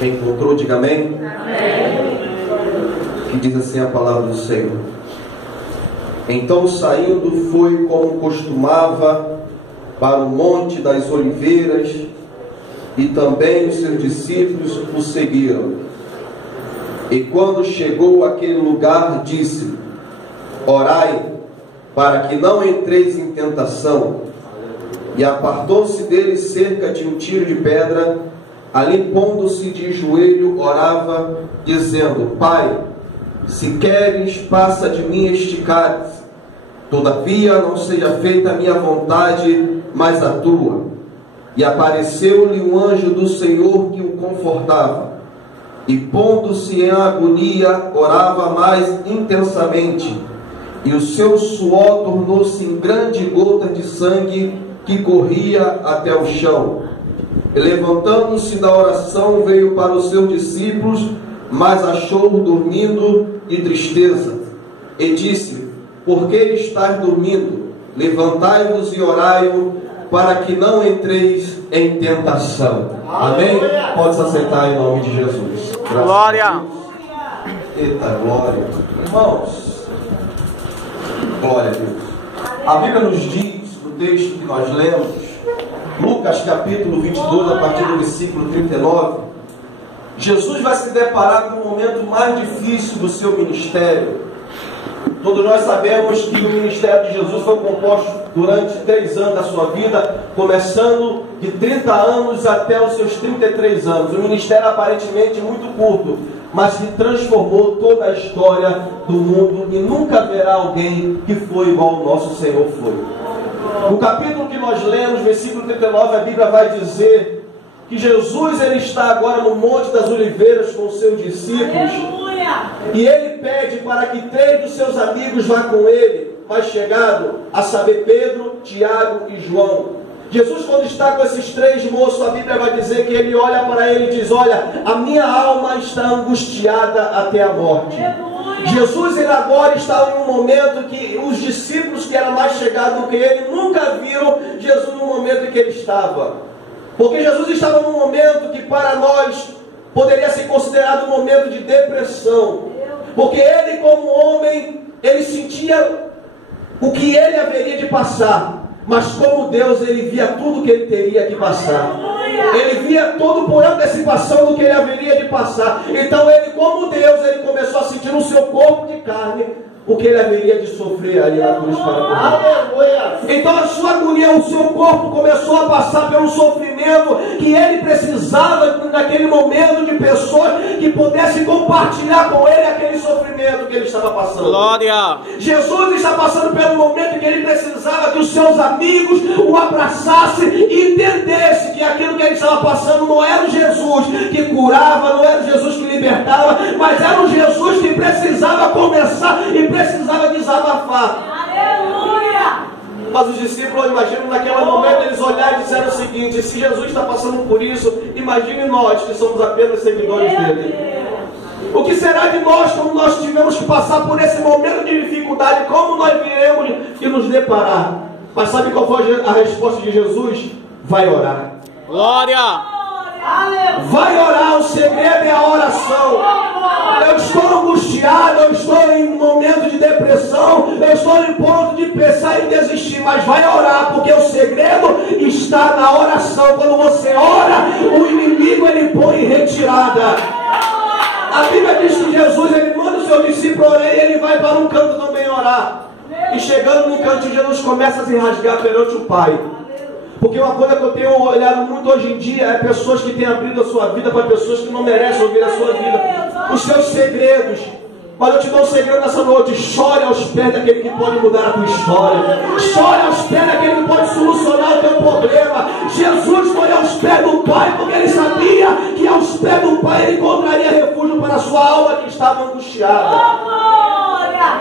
Quem encontrou, diga amém. Amém. Que diz assim a palavra do Senhor. Então, saindo, foi como costumava para o Monte das Oliveiras, e também os seus discípulos o seguiram. E quando chegou àquele lugar, disse: orai, para que não entreis em tentação. E apartou-se dele cerca de um tiro de pedra. Ali, pondo-se de joelho, orava, dizendo: Pai, se queres, passa de mim este cálice. Todavia, não seja feita a minha vontade, mas a tua. E apareceu-lhe um anjo do Senhor que o confortava. E pondo-se em agonia, orava mais intensamente. E o seu suor tornou-se em grande gota de sangue que corria até o chão. E levantando-se da oração, veio para os seus discípulos, mas achou-o dormindo de tristeza. E disse: por que estáis dormindo? Levantai-vos e orai, para que não entreis em tentação. Amém? Pode se assentar em nome de Jesus. Graças glória. Eita, glória. Irmãos, glória a Deus. A Bíblia nos diz, no texto que nós lemos, Lucas capítulo 22, a partir do versículo 39, Jesus vai se deparar com o momento mais difícil do seu ministério. Todos nós sabemos que o ministério de Jesus foi composto durante 3 anos da sua vida, começando de 30 anos até os seus 33 anos. Um ministério aparentemente muito curto, mas que transformou toda a história do mundo, e nunca haverá alguém que foi igual ao nosso Senhor foi. No capítulo que nós lemos, versículo 39, a Bíblia vai dizer que Jesus ele está agora no Monte das Oliveiras com os seus discípulos. E ele pede para que 3 dos seus amigos vá com ele, mais chegado, a saber, Pedro, Tiago e João. Jesus, quando está com esses 3 moços, a Bíblia vai dizer que ele olha para ele e diz: olha, a minha alma está angustiada até a morte. Jesus, ele agora está em um momento que os discípulos que eram mais chegados do que ele nunca viram Jesus no momento em que ele estava. Porque Jesus estava num momento que para nós poderia ser considerado um momento de depressão. Porque ele, como homem, ele sentia o que ele haveria de passar. Mas como Deus, ele via tudo que ele teria que passar. Ele via todo o por antecipação do que ele haveria de passar. Então ele, como Deus, ele começou a sentir no seu corpo de carne o que ele haveria de sofrer ali na cruz para morrer. Então a sua agonia, o seu corpo começou a passar pelo sofrimento que ele precisava naquele momento, de pessoas que pudessem compartilhar com ele aquele sofrimento que ele estava passando. Glória! Jesus está passando pelo momento em que ele precisava que os seus amigos o abraçassem e entendessem que aquilo que ele estava passando não era o Jesus que curava, não era o Jesus que libertava, mas era o Jesus que precisava começar e precisava desabafar. Aleluia! Mas os discípulos, imagino, naquele momento eles olharam e disseram o seguinte: se Jesus está passando por isso, imagine nós que somos apenas seguidores dele. O que será de nós quando nós tivermos que passar por esse momento de dificuldade? Como nós viremos e nos deparar? Mas sabe qual foi a resposta de Jesus? Vai orar. Glória! Vai orar, o segredo é a oração. Eu estou angustiado, eu estou em um momento de depressão, eu estou em ponto de pensar em desistir, mas vai orar, porque o segredo está na oração. Quando você ora, o inimigo ele põe em retirada. A Bíblia diz que Jesus ele manda o seu discípulo orar e ele vai para um canto também orar. E chegando no canto, Jesus começa a se rasgar perante o Pai. Porque uma coisa que eu tenho olhado muito hoje em dia é pessoas que têm abrido a sua vida para pessoas que não merecem ouvir a sua vida, os seus segredos. Mas eu te dou um segredo nessa noite: chore aos pés daquele que pode mudar a tua história. Chore aos pés daquele que pode solucionar o teu problema. Jesus foi aos pés do Pai porque ele sabia que aos pés do Pai ele encontraria refúgio para a sua alma que estava angustiada.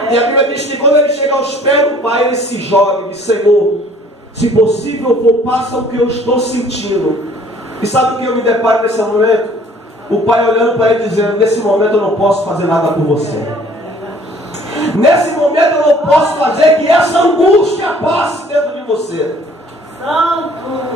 E a Bíblia diz que quando ele chega aos pés do Pai, ele se joga e diz: Senhor, se possível for, passa o que eu estou sentindo. E sabe o que eu me deparo nesse momento? O Pai olhando para ele dizendo: nesse momento eu não posso fazer nada por você. Nesse momento eu não posso fazer que essa angústia passe dentro de você.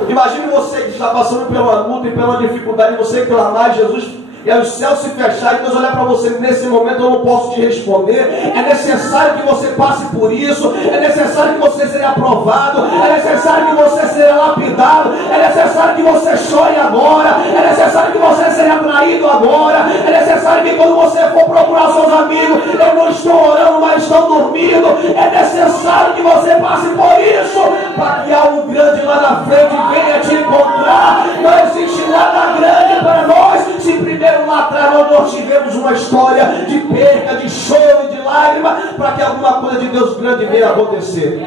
Imagine você que está passando pela luta e pela dificuldade, você clamar, Jesus e aí os céus se fecharem, Deus olhar para você, nesse momento eu não posso te responder, é necessário que você passe por isso, é necessário que você seja aprovado, é necessário que você seja lapidado, é necessário que você chore agora, é necessário que você seja traído agora, é necessário que quando você for procurar seus amigos, eles não estão orando, mas estão dormindo, é necessário que você passe por isso, para que algo grande lá na frente venha te encontrar. Não existe nada grande para nós se primeiro lá atrás nós tivemos uma história de perca, de choro, de lágrima, para que alguma coisa de Deus grande venha acontecer.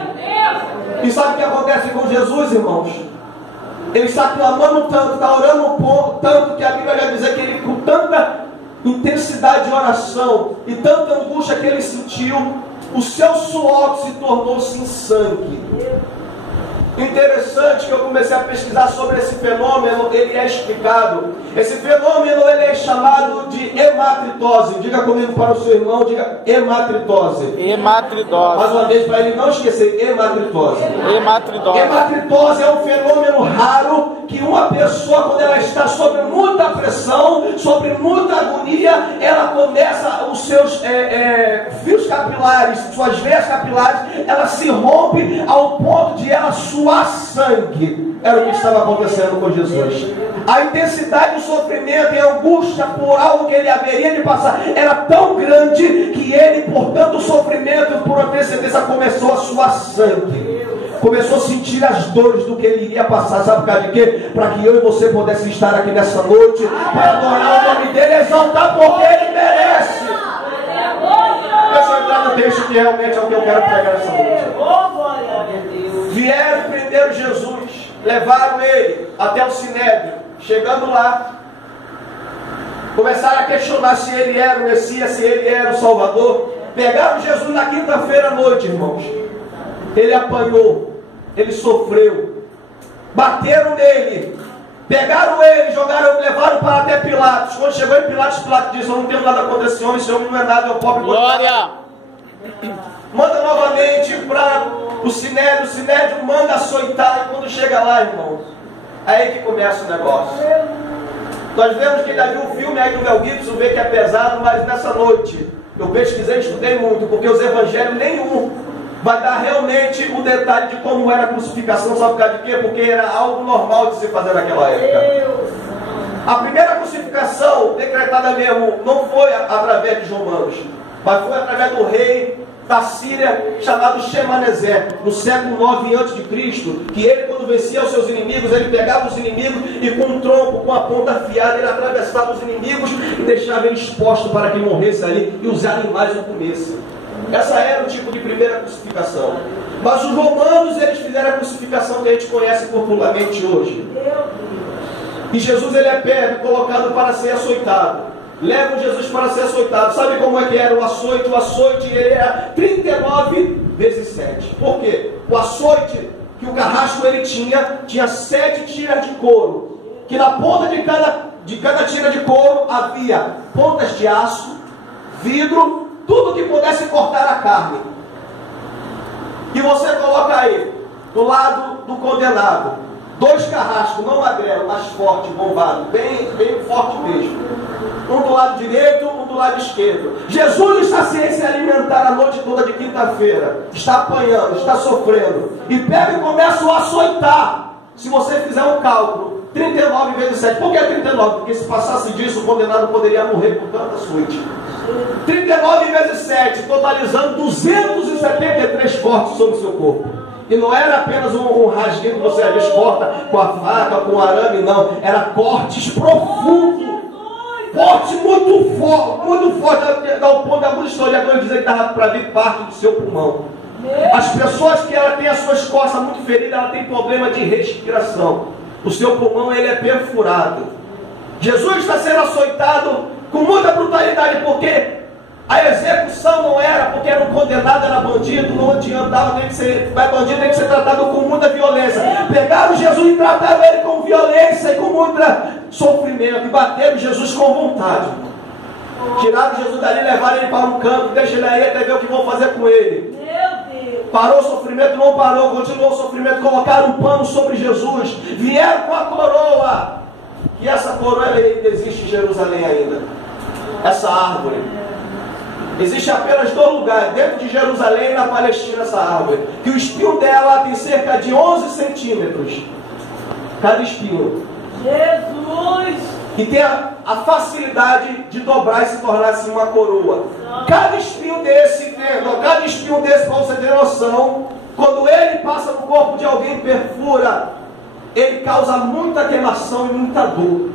E sabe o que acontece com Jesus, irmãos? Ele está clamando tanto, está orando tanto, que a Bíblia vai dizer que ele, com tanta intensidade de oração e tanta angústia que ele sentiu, o seu suor se tornou-se em sangue. Interessante que eu comecei a pesquisar sobre esse fenômeno, ele é explicado. Esse fenômeno ele é chamado de hematritose. Diga comigo para o seu irmão, diga hematritose. Hematritose. Mais uma vez para ele não esquecer, hematritose. Hematritose. Hematritose é um fenômeno raro que uma pessoa, quando ela está sob muita pressão, sob muita agonia, ela começa, os seus fios capilares, suas veias capilares, ela se rompe ao ponto de ela suar sangue. Era o que estava acontecendo com Jesus. A intensidade do sofrimento e a angústia por algo que ele haveria de passar era tão grande que ele, por tanto sofrimento, por antecedência, começou a suar sangue. Começou a sentir as dores do que ele iria passar. Sabe por causa de quê? Para que eu e você pudéssemos estar aqui nessa noite, para adorar o nome dele, exaltar porque ele merece. Deixa eu entrar no texto que realmente é o que eu quero pregar nessa noite. Vieram prender Jesus, levaram ele até o Sinédrio. Chegando lá, começaram a questionar se ele era o Messias, se ele era o Salvador. Pegaram Jesus na quinta-feira à noite, irmãos. Ele apanhou, ele sofreu, bateram nele, pegaram ele, jogaram, levaram para até Pilatos. Quando chegou em Pilatos, Pilatos disse: eu não tenho nada contra esse homem não é nada, é o pobre. Glória! Manda novamente para o Sinédrio manda açoitar. E quando chega lá, irmãos, aí que começa o negócio. Nós vemos que ainda viu um filme aí do Mel Gibson, vê que é pesado, mas nessa noite eu pesquisei, estudei muito, porque os evangelhos nenhum vai dar realmente o detalhe de como era a crucificação. Sabe por causa de quê? Porque era algo normal de se fazer naquela época. A primeira crucificação decretada mesmo não foi através de romanos, mas foi através do rei da Síria, chamado Shemaneser, no século 9 a.C., que ele, quando vencia os seus inimigos, ele pegava os inimigos e com um tronco, com a ponta afiada, ele atravessava os inimigos e deixava ele exposto para que morresse ali e os animais o comessem. Essa era o tipo de primeira crucificação. Mas os romanos, eles fizeram a crucificação que a gente conhece popularmente hoje. E Jesus, ele é pego, colocado para ser açoitado. Levam Jesus para ser açoitado. Sabe como é que era o açoite? O açoite ele era 39 vezes 7. Por quê? O açoite que o carrasco ele tinha 7 tiras de couro. Que na ponta de cada tira de couro havia pontas de aço, vidro, tudo que pudesse cortar a carne. E você coloca aí, do lado do condenado, 2 carrascos, não magrelo, mas forte, bombado, bem forte mesmo. Um do lado direito, um do lado esquerdo. Jesus está sem se alimentar a noite toda de quinta-feira. Está apanhando, está sofrendo. E pega e começa a açoitar. Se você fizer um cálculo, 39 vezes 7. Por que 39? Porque se passasse disso, o condenado poderia morrer por tanta açoite. 39 vezes 7, totalizando 273 cortes sobre o seu corpo. E não era apenas um rasguinho que você às vezes corta com a faca, com o arame, não. Era cortes profundos. Corte muito forte, ao ponto de alguns historiadores dizem que dava para vir parte do seu pulmão. As pessoas que ela tem as suas costas muito feridas, ela tem problema de respiração. O seu pulmão ele é perfurado. Jesus está sendo açoitado com muita brutalidade, porque a execução não era porque era um condenado, era bandido, não adiantava, bandido tem que ser tratado com muita violência. Pegaram Jesus e trataram ele com violência e com muito sofrimento, e bateram Jesus com vontade. Tiraram Jesus dali, levaram ele para um canto, deixa ele aí até ver o que vão fazer com ele. Parou o sofrimento, não parou, continuou o sofrimento, colocaram um pano sobre Jesus, vieram com a coroa. E essa coroa ainda existe em Jerusalém ainda. Essa árvore. Existe apenas 2 lugares, dentro de Jerusalém e na Palestina, essa árvore. Que o espinho dela tem cerca de 11 centímetros. Cada espinho. Jesus! Que tem a facilidade de dobrar e se tornar assim uma coroa. Cada espinho desse, para você ter noção, quando ele passa no corpo de alguém e perfura, ele causa muita queimação e muita dor.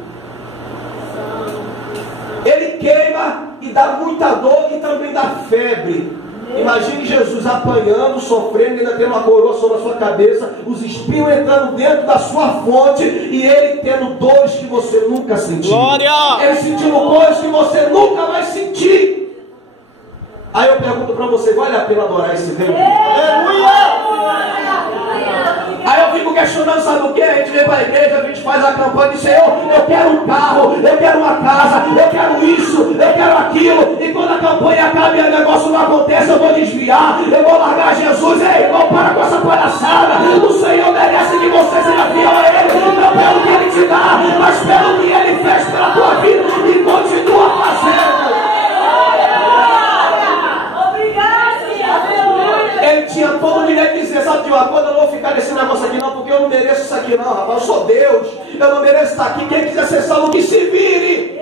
Ele queima e dá muita dor e também dá febre. Imagine Jesus apanhando, sofrendo, ainda tendo uma coroa sobre a sua cabeça, os espinhos entrando dentro da sua fonte e ele tendo dores que você nunca sentiu. Glória! Ele sentindo dores que você nunca vai sentir. Aí eu pergunto para você, vale a pena adorar esse Deus? Aleluia! Aí eu fico questionando, sabe o que? A gente vem para a igreja, a gente faz a campanha e diz, Senhor, eu quero um carro, eu quero uma casa, eu quero isso, eu quero aquilo. E quando a campanha acaba e o negócio não acontece, eu vou desviar, eu vou largar Jesus. Ei, irmão, para com essa palhaçada. O Senhor merece que você seja fiel a Ele, não pelo que Ele te dá, mas pelo que Ele fez pela tua vida e continua fazendo. Ele tinha todo o direito de dizer, sabe de uma coisa, eu não vou ficar nesse negócio aqui não, porque eu não mereço isso aqui não, rapaz, eu sou Deus, eu não mereço estar aqui, quem quiser ser salvo que se vire.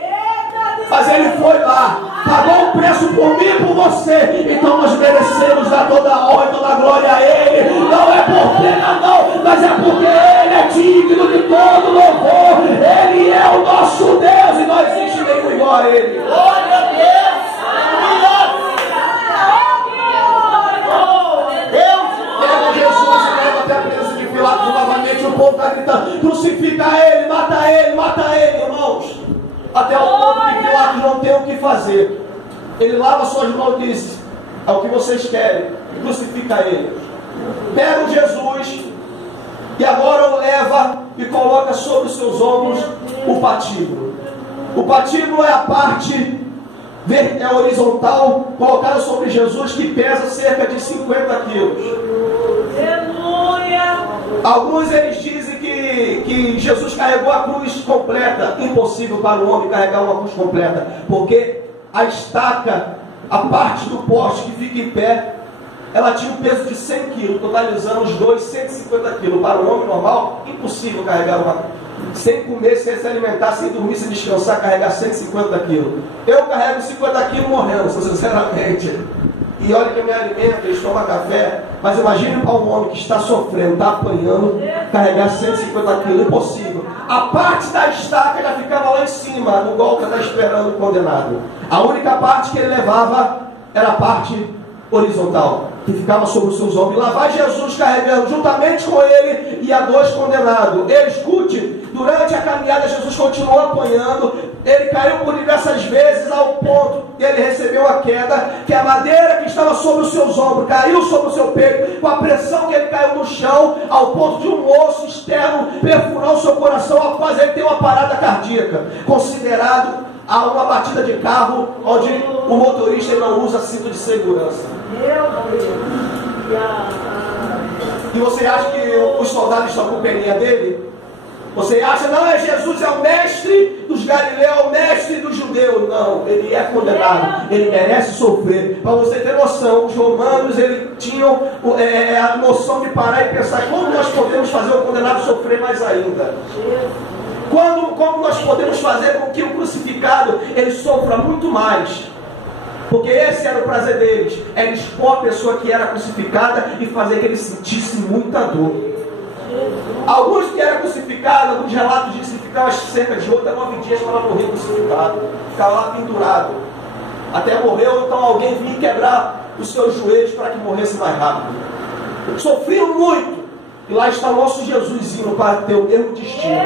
Mas ele foi lá, pagou um preço por mim e por você, então nós merecemos dar toda a honra e toda a glória a Ele. Não é por pena não, mas é porque Ele é digno de todo louvor. Ele é o nosso Deus e não existe nenhum igual a Ele. Glória a Deus! Novamente o povo está gritando, crucifica ele, mata ele, irmãos. Até o ponto que Pilatos não tem o que fazer. Ele lava suas mãos e diz, é o que vocês querem, crucifica ele. Pega o Jesus e agora o leva e coloca sobre os seus ombros o patíbulo. O patíbulo é a parte horizontal colocada sobre Jesus, que pesa cerca de 50 quilos. Alguns eles dizem que Jesus carregou a cruz completa. Impossível para o homem carregar uma cruz completa, porque a estaca, a parte do poste que fica em pé, ela tinha um peso de 100 quilos, totalizando os dois 150 quilos. Para o homem normal, impossível carregar uma, sem comer, sem se alimentar, sem dormir, sem descansar, carregar 150 quilos. Eu carrego 50 quilos morrendo, sinceramente. E olha que eu me alimento, eles tomam café. Mas imagine para um homem que está sofrendo, está apanhando, carregar 150 quilos, impossível. A parte da estaca já ficava lá em cima, no golpe, está esperando o condenado. A única parte que ele levava era a parte horizontal, que ficava sobre os seus ombros. E lá vai Jesus carregando, juntamente com ele e a 2 condenados. Ele escute, durante a caminhada Jesus continuou apanhando. Ele caiu por diversas vezes, ao ponto que ele recebeu a queda, que a madeira que estava sobre os seus ombros caiu sobre o seu peito, com a pressão que ele caiu no chão, ao ponto de um osso externo perfurar o seu coração, após ele ter uma parada cardíaca, considerado a uma batida de carro onde o motorista não usa cinto de segurança. E você acha que os soldados estão com peninha dele? Você acha, não, Jesus é o mestre dos galileus, é o mestre dos judeus. Não, ele é condenado, ele merece sofrer. Para você ter noção, os romanos eles tinham a noção de parar e pensar, como nós podemos fazer o condenado sofrer mais ainda? Como nós podemos fazer com que o crucificado ele sofra muito mais? Porque esse era o prazer deles, era expor a pessoa que era crucificada e fazer que ele sentisse muita dor. Alguns que eram crucificados, alguns relatos dizem que ficavam cerca de 8 a 9 dias para morrer crucificado, ficava lá pendurado até morrer, ou então alguém vinha quebrar os seus joelhos para que morresse mais rápido. Sofriam muito. E lá está o nosso Jesus indo para ter o mesmo destino.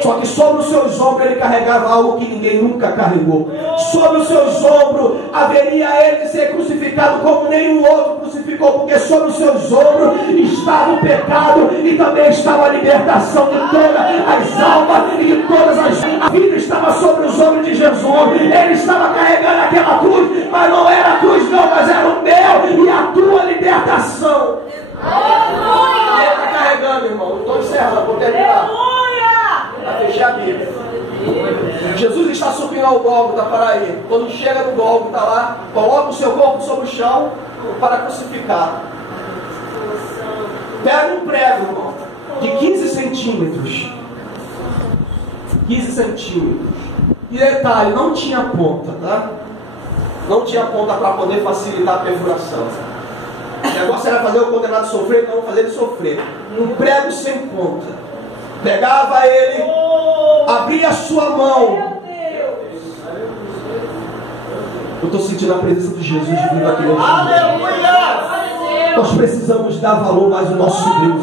Só que sobre os seus ombros ele carregava algo que ninguém nunca carregou. Sobre os seus ombros haveria ele de ser crucificado como nenhum outro crucificou, porque sobre os seus ombros estava o pecado e também estava a libertação de todas as almas e de todas as... A vida estava sobre os ombros de Jesus. Ele estava carregando aquela cruz, mas não era a cruz não, mas era o meu e a tua libertação. Ele está carregando, irmão. Estou encerrando, vou terminar. Para fechar a Bíblia. Jesus está subindo ao Gólgota para ir. Quando chega no Gólgota lá, coloca o seu corpo sobre o chão para crucificar. Pega um prego, irmão, de 15 centímetros. 15 centímetros. E detalhe, não tinha ponta, tá? Não tinha ponta para poder facilitar a perfuração. O negócio era fazer o condenado sofrer, não fazer ele sofrer. Um prego sem ponta. Pegava ele, abria a sua mão. Eu estou sentindo a presença de Jesus vindo aqui hoje. Aleluia! Nós precisamos dar valor mais ao nosso Deus.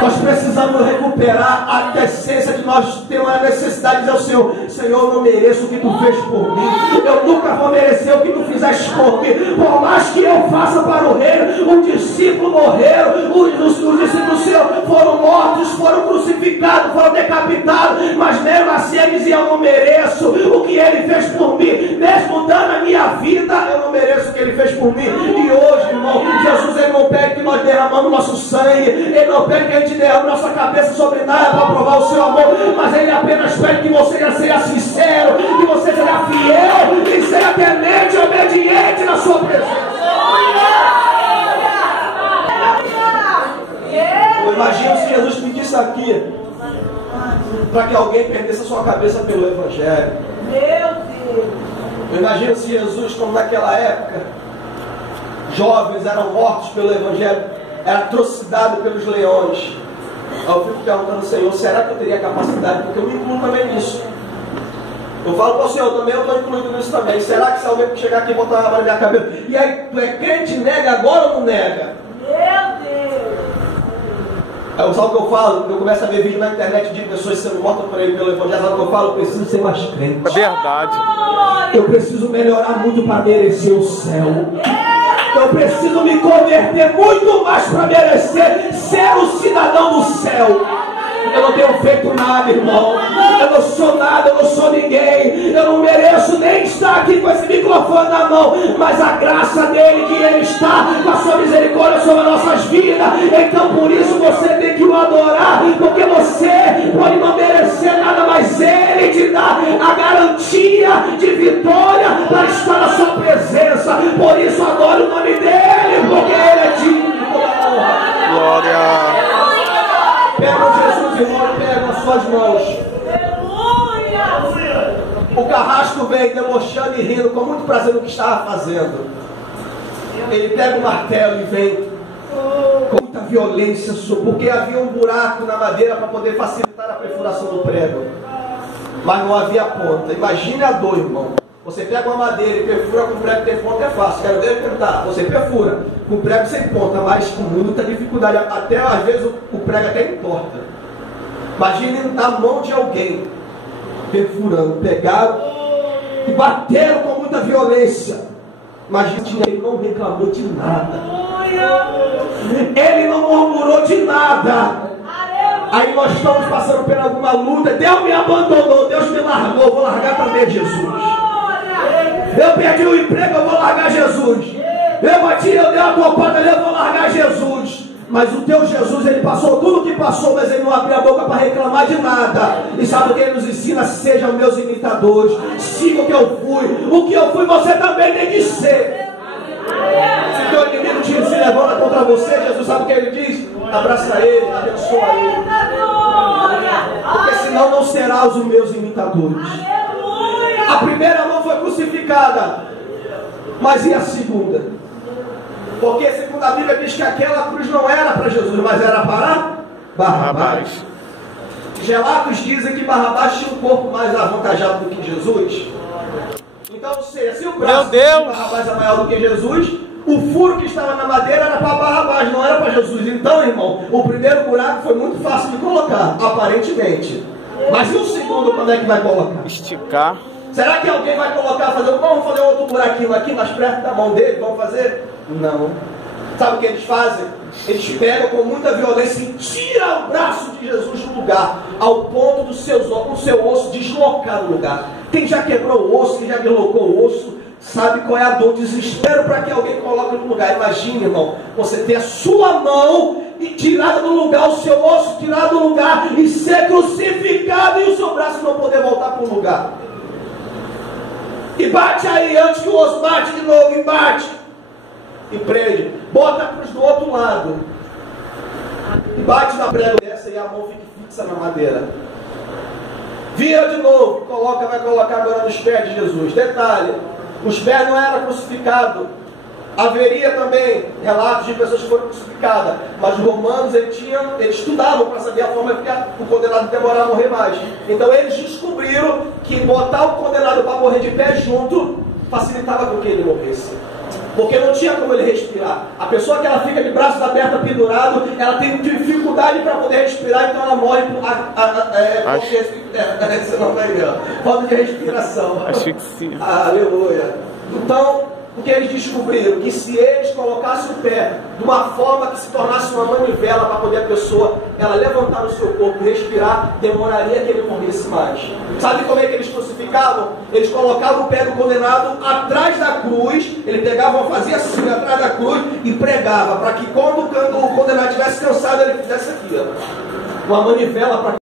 Nós precisamos recuperar a essência de nós termos a necessidade de dizer ao Senhor: Senhor, eu não mereço o que tu fez por mim. Eu nunca vou merecer o que tu fizeste por mim. Por mais que eu faça para o reino, um discípulo morreram, os discípulos do Senhor foram mortos, foram crucificados, foram decapitados, mas mesmo assim ele dizia: eu não mereço o que ele fez por mim. Mesmo dando a minha vida, eu não mereço o que ele fez por mim. E hoje, irmão, Jesus, ele não pede que nós derramamos nosso sangue, ele não pede que a gente derrame nossa cabeça sobre nada para provar o seu amor, mas ele apenas pede que você seja sincero, que você seja fiel e seja temente e obediente na sua presença. Eu imagino se Jesus pedisse aqui para que alguém perdesse a sua cabeça pelo Evangelho. Meu Deus! Eu imagino se Jesus, como naquela época, jovens eram mortos pelo Evangelho, era atrocidade pelos leões. Eu fico perguntando: Senhor, será que eu teria capacidade? Porque eu me incluo também nisso. Eu falo para o Senhor também, eu estou incluído nisso também. Será que se alguém chegar aqui e botar uma mão na minha cabeça, e aí tu é crente, nega agora ou não nega? Meu Deus! Sabe o que eu falo? Eu começo a ver vídeo na internet de pessoas sendo mortas por ele pelo Evangelho. Sabe o que eu falo? Eu preciso ser mais crente. É verdade. Eu preciso melhorar muito para merecer o céu. Eu preciso me converter muito mais para merecer ser o cidadão do céu. Eu não tenho feito nada, irmão. Eu não sou nada, eu não sou ninguém. Eu não mereço nem estar aqui com esse microfone na mão. Mas a graça dele, que ele está com a sua misericórdia sobre as nossas vidas. Então por isso você tem que o adorar. Porque você pode não merecer nada, mas ele te dá a garantia de vitória para estar na sua presença. Por isso adore o nome dele, porque ele é digno de toda honra. Glória. Pega Jesus, irmão, e pega nas suas mãos. O carrasco vem debochando e rindo com muito prazer no que estava fazendo. Ele pega o martelo e vem com muita violência, porque havia um buraco na madeira para poder facilitar a perfuração do prego, mas não havia ponta. Imagine a dor, irmão. Você pega uma madeira e perfura com prego que tem ponta, é fácil. Quero ver tentar. Você perfura com prego sem ponta, mas com muita dificuldade. Até às vezes o prego até entorta. Imagine na mão de alguém perfurando. Pegaram e bateram com muita violência. Imagine, ele não reclamou de nada. Ele não murmurou de nada. Aí nós estamos passando por alguma luta. Deus me abandonou, Deus me largou. Vou largar também Jesus. Eu perdi o emprego, eu vou largar Jesus. Eu dei uma topada ali, eu vou largar Jesus. Mas o teu Jesus, ele passou tudo o que passou, mas ele não abriu a boca para reclamar de nada. E sabe o que ele nos ensina? Sejam meus imitadores, siga o que eu fui, você também tem que ser. Se o teu inimigo se levanta contra você, Jesus sabe o que ele diz? Abraça ele, abençoa ele. Porque senão não serás os meus imitadores. A primeira mão foi crucificada, mas e a segunda? Porque segundo a Bíblia diz que aquela cruz não era para Jesus, mas era para Barrabás. Relatos dizem que Barrabás tinha um corpo mais avantajado do que Jesus. Então, ou seja, se o braço de Barrabás é maior do que Jesus, o furo que estava na madeira era para Barrabás, não era para Jesus. Então, irmão, o primeiro buraco foi muito fácil de colocar, aparentemente. Mas e o segundo, quando é que vai colocar? Esticar. Será que alguém vai colocar, vamos fazer outro buraquinho aqui mais perto da mão dele? Vamos fazer? Não. Sabe o que eles fazem? Eles pegam com muita violência e tiram o braço de Jesus do lugar, ao ponto do seu osso deslocar do lugar. Quem já quebrou o osso, quem já deslocou o osso, sabe qual é a dor, desespero para que alguém coloque no lugar. Imagine, irmão, você ter a sua mão tirado do lugar, o seu osso tirado do lugar e ser crucificado e o seu braço não poder voltar para o lugar. E bate aí, antes que o osso bate de novo, e bate. E prende. Bota a cruz do outro lado. E bate na prega dessa e a mão fica fixa na madeira. Vira de novo, vai colocar agora nos pés de Jesus. Detalhe, os pés não eram crucificados. Haveria também relatos de pessoas que foram crucificadas, mas os romanos eles estudavam para saber a forma que o condenado demorar a morrer mais. Então eles descobriram que botar o condenado para morrer de pé junto facilitava com que ele morresse. Porque não tinha como ele respirar. A pessoa que ela fica de braços abertos, pendurado, ela tem dificuldade para poder respirar, então ela morre por falta de respiração. Asfixia. Aleluia. Então, porque eles descobriram que se eles colocassem o pé de uma forma que se tornasse uma manivela para poder a pessoa ela levantar o seu corpo e respirar, demoraria que ele morresse mais. Sabe como é que eles crucificavam? Eles colocavam o pé do condenado atrás da cruz, ele pegava, fazia assim atrás da cruz e pregava, para que quando o condenado estivesse cansado, ele fizesse aqui, ó, uma manivela para